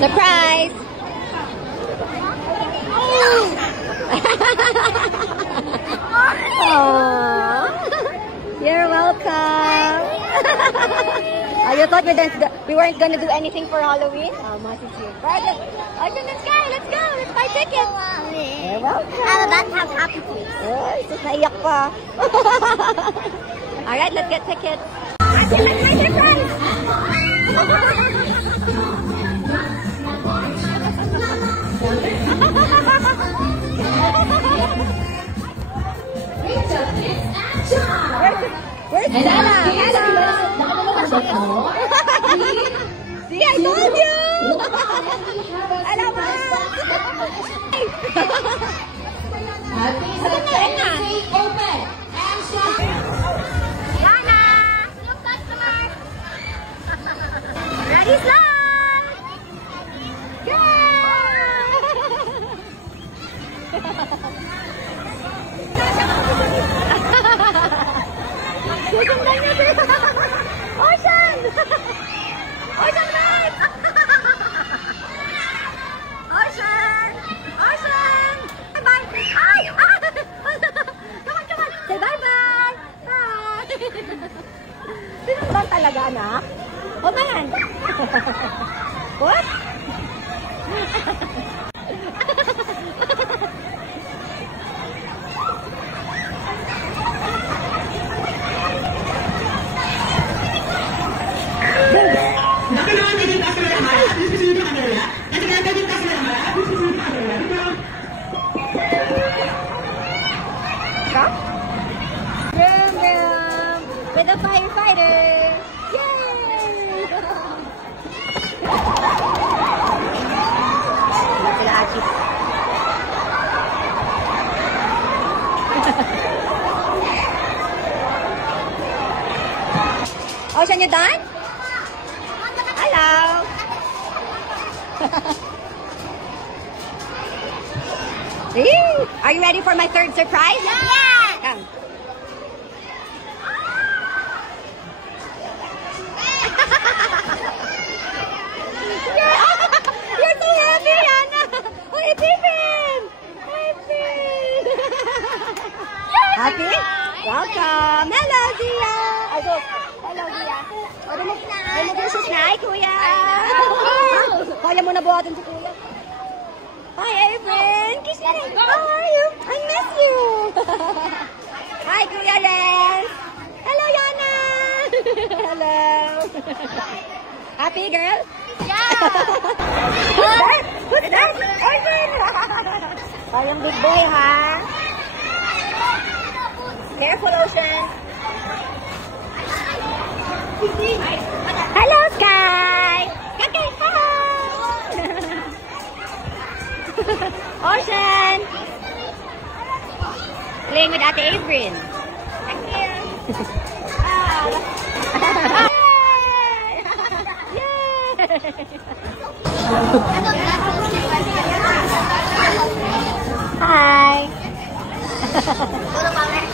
Surprise! Oh, you're welcome. Oh, you thought we weren't gonna do anything for Halloween? Oh, Masi's here. Right, Ocean and Sky, let's go. Let's buy tickets. You're welcome. I'm about to have happy face. Oh, sus, naiyak pa. Alright, let's get tickets. Let's my surprise! Where's Stella? Hello! See, I told you! Hello, Open! And shop! Yana! New customer! Ready, slide! Ocean! Ocean, right! Ocean! Ocean! Bye-bye! Ay! Come on, come on! Say bye-bye! Bye! Sinundan talaga, anak? Oh, man! What? Vroom, vroom, with a firefighter! Yay! Sila Archie. Ocean, you done? Hello! Are you ready for my third surprise? Yeah! Come. You're so happy, Anna! Hi, Pippin! Hi, Pippin! Happy? Welcome! Hello, Zia! Hello, Zia! O, dumugusos na. Hi, Kuya! Kaya mo na buhatin si Kuya. Hi, Evan! Kiss me! How are you? I miss you! Hi, Kuya Ren! Hello, Yana! Hello! Happy, girl? Yeah! Who's that? Who's that? Evan! Oh, yung big boy, ha? Careful, Ocean! Hello, Sky! Okay, hi! Ocean! Playing with Ate Avrin. Thank you! Hi! Hello, Mama.